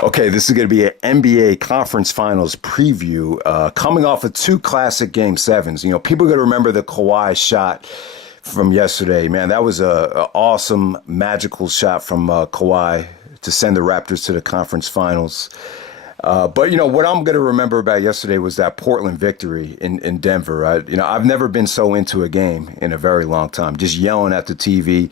Okay, this is going to be an NBA Conference Finals preview. Coming off of two classic Game Sevens. You know, people are going to remember the Kawhi shot from yesterday. Man, that was a awesome, magical shot from Kawhi to send the Raptors to the Conference Finals. But, you know, what I'm going to remember about yesterday was that Portland victory in Denver. I've never been so into a game in a very long time, just yelling at the TV,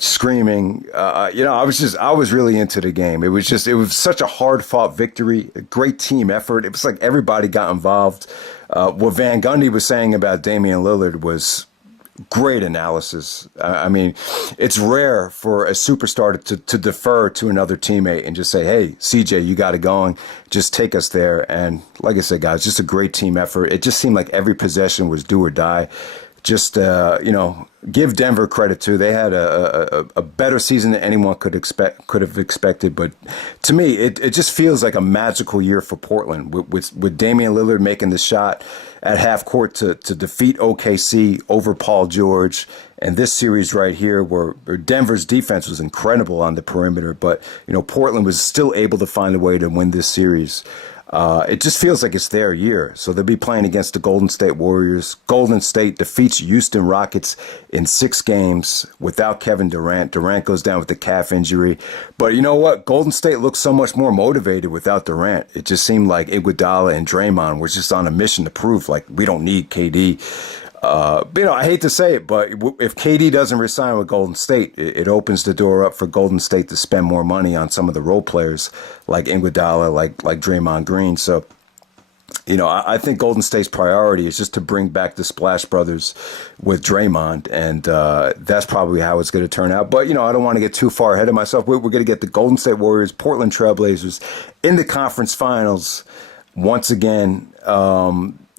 screaming. I was really into the game. It was such a hard fought victory, a great team effort. It was like everybody got involved. What Van Gundy was saying about Damian Lillard was great analysis. I mean, it's rare for a superstar to defer to another teammate and just say, hey, CJ, you got it going. Just take us there. And like I said, guys, just a great team effort. It just seemed like every possession was do or die. Just, give Denver credit too. They had a better season than anyone could have expected. But to me, it just feels like a magical year for Portland with Damian Lillard making the shot at half court to defeat OKC over Paul George. And this series right here where Denver's defense was incredible on the perimeter, but, you know, Portland was still able to find a way to win this series. It just feels like it's their year. So they'll be playing against the Golden State Warriors. Golden State defeats Houston Rockets in 6 games without Kevin Durant. Durant goes down with a calf injury. But you know what? Golden State looks so much more motivated without Durant. It just seemed like Iguodala and Draymond were just on a mission to prove, like, we don't need KD. I hate to say it, but if KD doesn't resign with Golden State, it opens the door up for Golden State to spend more money on some of the role players like Iguodala, like Draymond Green. So, you know, I think Golden State's priority is just to bring back the Splash Brothers with Draymond, and that's probably how it's going to turn out. But, you know, I don't want to get too far ahead of myself. We're going to get the Golden State Warriors, Portland Trailblazers in the conference finals once again.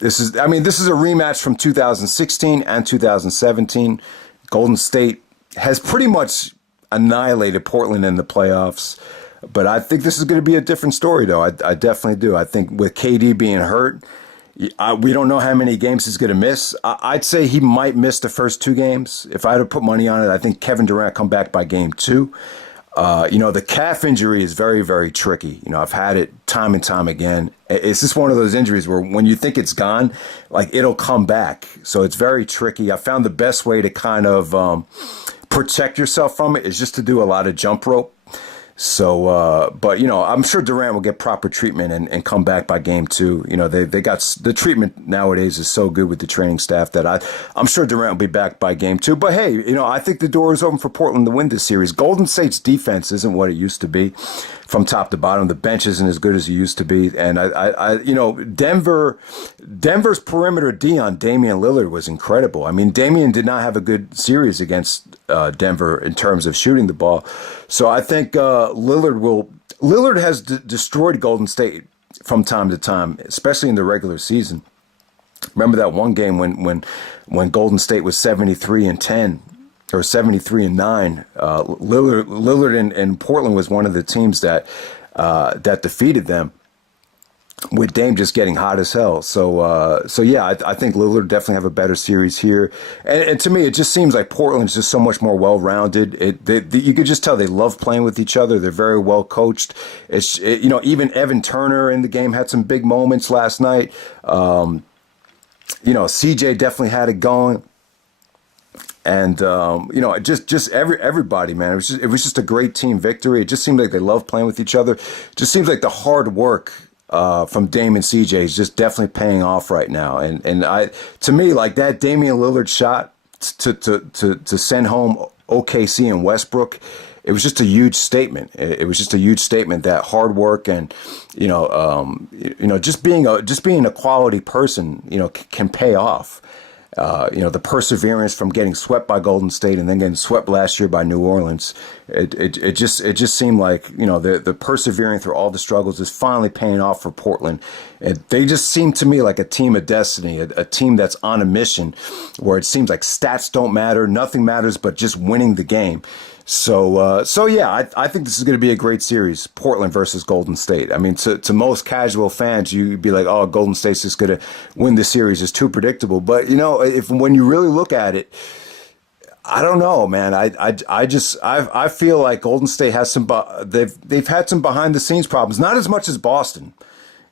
This is a rematch from 2016 and 2017. Golden State has pretty much annihilated Portland in the playoffs. But I think this is going to be a different story, though. I definitely do. I think with KD being hurt, we don't know how many games he's going to miss. I'd say he might miss the first 2 games. If I had to put money on it, I think Kevin Durant come back by game 2. The calf injury is very, very tricky. You know, I've had it time and time again. It's just one of those injuries where when you think it's gone, like, it'll come back. So it's very tricky. I found the best way to kind of protect yourself from it is just to do a lot of jump rope. So, but, you know, I'm sure Durant will get proper treatment and come back by game 2. You know, they got the treatment nowadays is so good with the training staff that I'm sure Durant will be back by game 2. But hey, you know, I think the door is open for Portland to win this series. Golden State's defense isn't what it used to be from top to bottom. The bench isn't as good as it used to be. And Denver's perimeter D on Damian Lillard was incredible. I mean, Damian did not have a good series against Denver in terms of shooting the ball. So I think Lillard has destroyed Golden State from time to time, especially in the regular season. Remember that one game when Golden State was 73-10 or 73-9. Lillard and Portland was one of the teams that defeated them, with Dame just getting hot as hell. So yeah, I think Lillard definitely have a better series here. And to me, it just seems like Portland's just so much more well-rounded. You could just tell they love playing with each other. They're very well coached. Even Evan Turner in the game had some big moments last night. CJ definitely had it going. And, just everybody, man, it was just a great team victory. It just seemed like they love playing with each other. It just seems like the hard work from Dame and CJ is just definitely paying off right now. And to me, like, that Damian Lillard shot to send home OKC and Westbrook, it was just a huge statement. It was just a huge statement that hard work and, just being a quality person, can pay off. The perseverance from getting swept by Golden State and then getting swept last year by New Orleans. It just seemed like, the persevering through all the struggles is finally paying off for Portland. And they just seem to me like a team of destiny, a team that's on a mission where it seems like stats don't matter. Nothing matters but just winning the game. So yeah, I think this is going to be a great series, Portland versus Golden State. I mean, to most casual fans, you'd be like, oh, Golden State's just going to win the series. It's too predictable. But, when you really look at it, I don't know, man. I feel like Golden State has they've had some behind the scenes problems, not as much as Boston.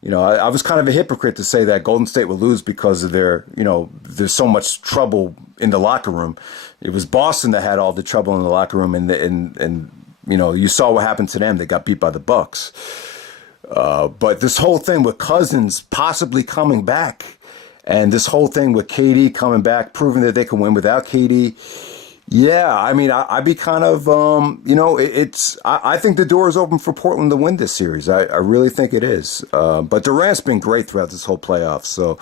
I was kind of a hypocrite to say that Golden State would lose because of there's so much trouble in the locker room. It was Boston that had all the trouble in the locker room, and you saw what happened to them. They got beat by the Bucks. But this whole thing with Cousins possibly coming back, and this whole thing with KD coming back, proving that they can win without KD. Yeah, I mean, I'd be kind of, I think the door is open for Portland to win this series. I really think it is. But Durant's been great throughout this whole playoff. So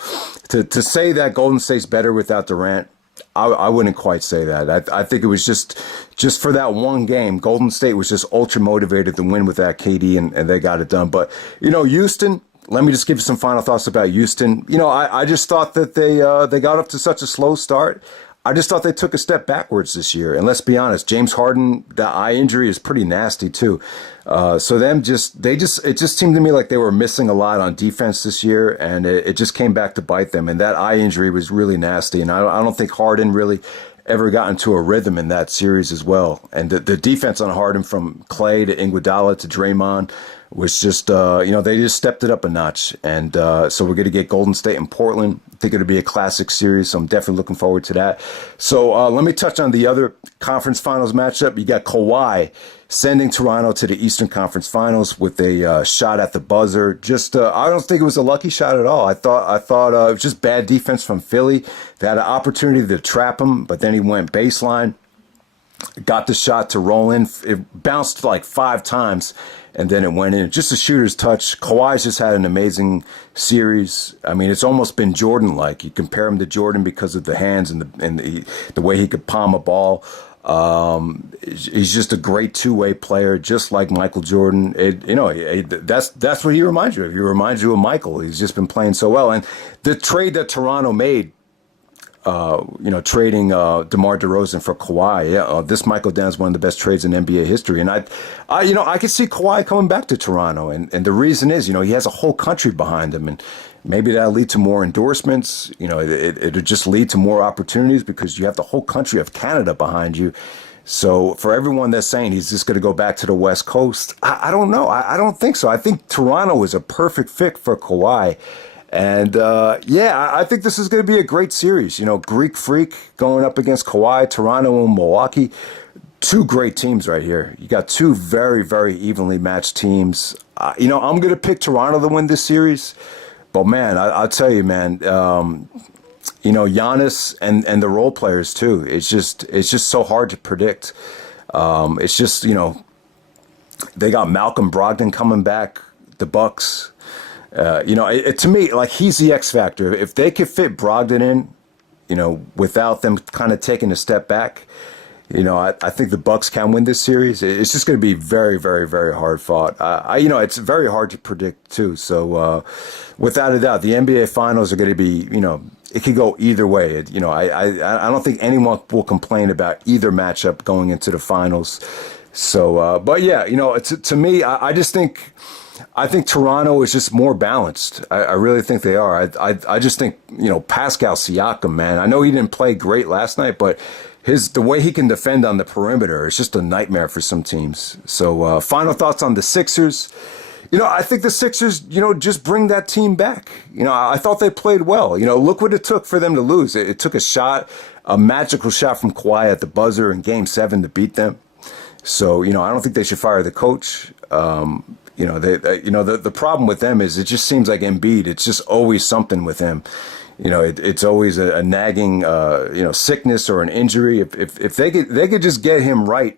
to say that Golden State's better without Durant, I wouldn't quite say that. I think it was just for that one game. Golden State was just ultra motivated to win with that KD, and they got it done. But, Houston, let me just give you some final thoughts about Houston. I just thought that they got up to such a slow start. I just thought they took a step backwards this year. And let's be honest, James Harden, the eye injury is pretty nasty too. So it just seemed to me like they were missing a lot on defense this year, and it just came back to bite them. And that eye injury was really nasty. And I don't think Harden really ever got into a rhythm in that series as well. And the defense on Harden, from Clay to Iguodala to Draymond, was just, they just stepped it up a notch. And so we're going to get Golden State and Portland. I think it'll be a classic series, so I'm definitely looking forward to that. So let me touch on the other conference finals matchup. You got Kawhi sending Toronto to the Eastern Conference Finals with a shot at the buzzer. Just, I don't think it was a lucky shot at all. I thought it was just bad defense from Philly. They had an opportunity to trap him, but then he went baseline, got the shot to roll in. It bounced like 5 times, and then it went in. Just a shooter's touch. Kawhi's just had an amazing series. I mean, it's almost been Jordan-like. You compare him to Jordan because of the hands and the way he could palm a ball. He's just a great two-way player, just like Michael Jordan. That's what he reminds you of. He reminds you of Michael. He's just been playing so well. And the trade that Toronto made, trading DeMar DeRozan for Kawhi. Yeah, this might go down as one of the best trades in NBA history. And I could see Kawhi coming back to Toronto. And the reason is, he has a whole country behind him. And maybe that'll lead to more endorsements. It'll just lead to more opportunities because you have the whole country of Canada behind you. So for everyone that's saying he's just going to go back to the West Coast, I don't know. I don't think so. I think Toronto is a perfect fit for Kawhi. And, I think this is going to be a great series. Greek Freak going up against Kawhi, Toronto and Milwaukee. 2 great teams right here. You got 2 very, very evenly matched teams. I'm going to pick Toronto to win this series. But, man, I'll tell you, man, Giannis and the role players, too. It's just so hard to predict. It's just, they got Malcolm Brogdon coming back, the Bucks. To me, like, he's the X factor. If they could fit Brogdon in, without them kind of taking a step back, I think the Bucks can win this series. It's just going to be very, very, very hard fought. It's very hard to predict too. So, without a doubt, the NBA Finals are going to be, it could go either way. I don't think anyone will complain about either matchup going into the finals. So, but yeah, to me, I just think. I think Toronto is just more balanced. I really think they are. I just think, Pascal Siakam, man, I know he didn't play great last night, but the way he can defend on the perimeter is just a nightmare for some teams. So final thoughts on the Sixers. I think the Sixers, just bring that team back. I thought they played well. Look what it took for them to lose. It took a magical shot from Kawhi at the buzzer in Game 7 to beat them. So, I don't think they should fire the coach. The problem with them is it just seems like Embiid. It's just always something with him. It's always a nagging, sickness or an injury. If they could just get him right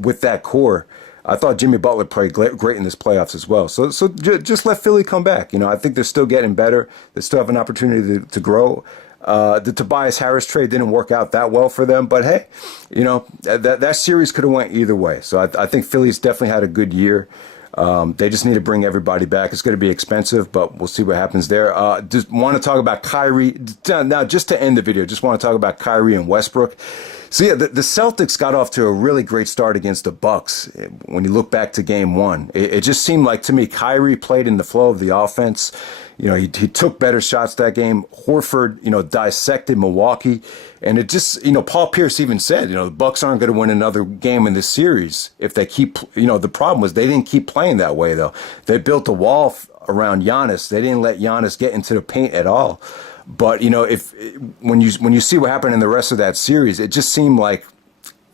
with that core. I thought Jimmy Butler played great in this playoffs as well. So just let Philly come back. I think they're still getting better. They still have an opportunity to grow. The Tobias Harris trade didn't work out that well for them, but hey, that series could have went either way. So I think Philly's definitely had a good year. They just need to bring everybody back. It's going to be expensive, but we'll see what happens there. Just want to talk about Kyrie. Now, just to end the video, just want to talk about Kyrie and Westbrook. So yeah, the Celtics got off to a really great start against the Bucks. When you look back to Game 1, it just seemed like to me Kyrie played in the flow of the offense. He took better shots that game. Horford, dissected Milwaukee, and it just, Paul Pierce even said, the Bucks aren't going to win another game in this series if they keep, the problem was they didn't keep playing that way though. They built a wall around Giannis. They didn't let Giannis get into the paint at all. But if when you see what happened in the rest of that series, it just seemed like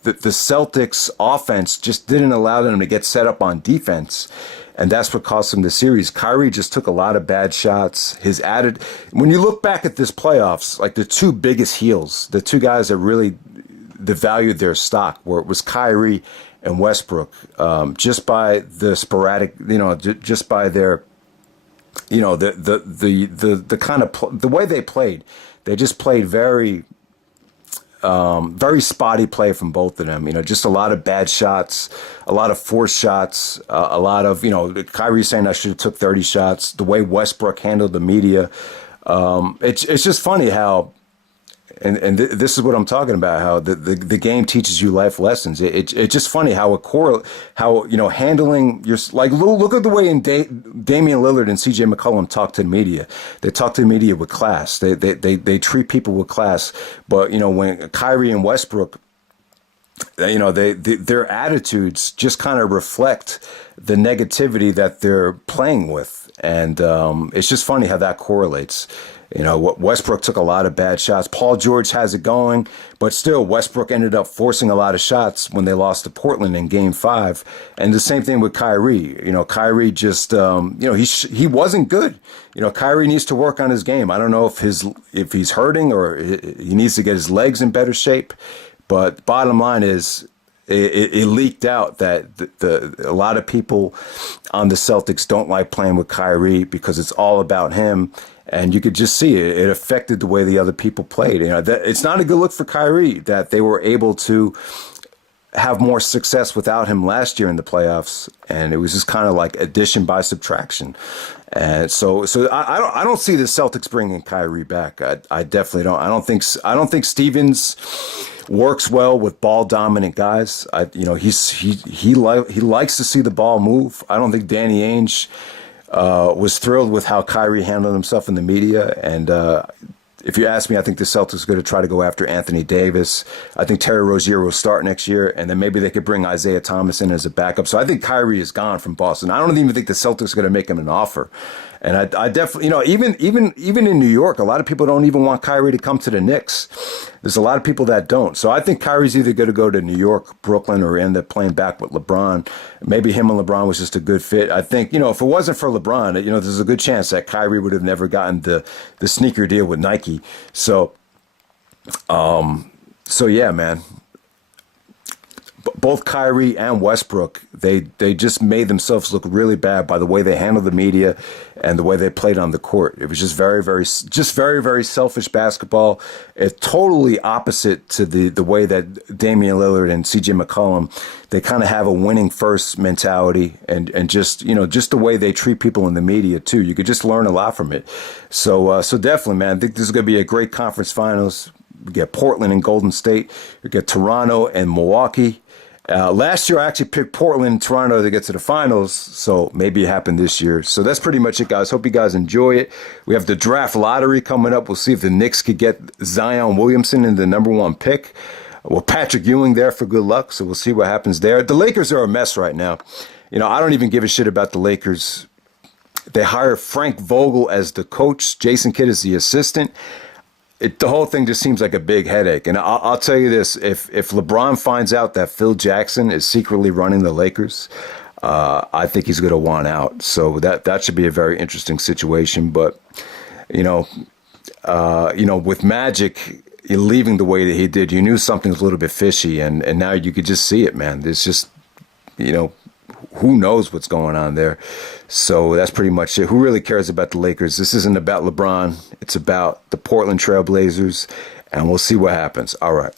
the Celtics offense just didn't allow them to get set up on defense, and that's what cost them the series. Kyrie just took a lot of bad shots. His added when you look back at this playoffs, like the two biggest heels, the two guys that really devalued their stock was Kyrie and Westbrook, just by the sporadic, just by their. The kind of the way they played, they just played very spotty play from both of them. Just a lot of bad shots, a lot of forced shots, a lot of Kyrie saying I should have took 30 shots. The way Westbrook handled the media, it's just funny how. And this is what I'm talking about. How the game teaches you life lessons. It's just funny how handling your look at the way Damian Lillard and C.J. McCollum talk to the media. They talk to the media with class. They treat people with class. But when Kyrie and Westbrook, their attitudes just kind of reflect the negativity that they're playing with, and it's just funny how that correlates. Westbrook took a lot of bad shots. Paul George has it going, but still Westbrook ended up forcing a lot of shots when they lost to Portland in Game 5. And the same thing with Kyrie. Kyrie just, he wasn't good. Kyrie needs to work on his game. I don't know if he's hurting or he needs to get his legs in better shape. But bottom line is, it leaked out that a lot of people on the Celtics don't like playing with Kyrie because it's all about him. And you could just see it. It affected the way the other people played. It's not a good look for Kyrie that they were able to have more success without him last year in the playoffs, and it was just kind of like addition by subtraction. And so I don't see the Celtics bringing Kyrie back. I definitely don't. I don't think Stevens works well with ball dominant guys. He likes to see the ball move. I don't think Danny Ainge was thrilled with how Kyrie handled himself in the media. And if you ask me, I think the Celtics are going to try to go after Anthony Davis. I think Terry Rozier will start next year, and then maybe they could bring Isaiah Thomas in as a backup. So I think Kyrie is gone from Boston. I don't even think the Celtics are going to make him an offer. And I definitely, even in New York, a lot of people don't even want Kyrie to come to the Knicks. There's a lot of people that don't. So I think Kyrie's either going to go to New York, Brooklyn, or end up playing back with LeBron. Maybe him and LeBron was just a good fit. I think, if it wasn't for LeBron, there's a good chance that Kyrie would have never gotten the sneaker deal with Nike. So yeah, man. Both Kyrie and Westbrook, they just made themselves look really bad by the way they handled the media and the way they played on the court. It was just very, very selfish basketball. It's totally opposite to the way that Damian Lillard and C.J. McCollum, they kind of have a winning first mentality and just the way they treat people in the media too. You could just learn a lot from it. So definitely, man, I think this is going to be a great conference finals. We get Portland and Golden State. We get Toronto and Milwaukee. Last year, I actually picked Portland and Toronto to get to the finals, so maybe it happened this year. So that's pretty much it, guys. Hope you guys enjoy it. We have the draft lottery coming up. We'll see if the Knicks could get Zion Williamson in the #1 pick. Well, Patrick Ewing there for good luck, so we'll see what happens there. The Lakers are a mess right now. I don't even give a shit about the Lakers. They hired Frank Vogel as the coach. Jason Kidd is the assistant. The whole thing just seems like a big headache. And I'll tell you this, if LeBron finds out that Phil Jackson is secretly running the Lakers, I think he's going to want out. So that should be a very interesting situation. But, with Magic leaving the way that he did, you knew something's a little bit fishy. And now you could just see it, man. There's just, who knows what's going on there. So that's pretty much it. Who really cares about the Lakers? This isn't about LeBron. It's about the Portland Trail Blazers, and we'll see what happens. All right.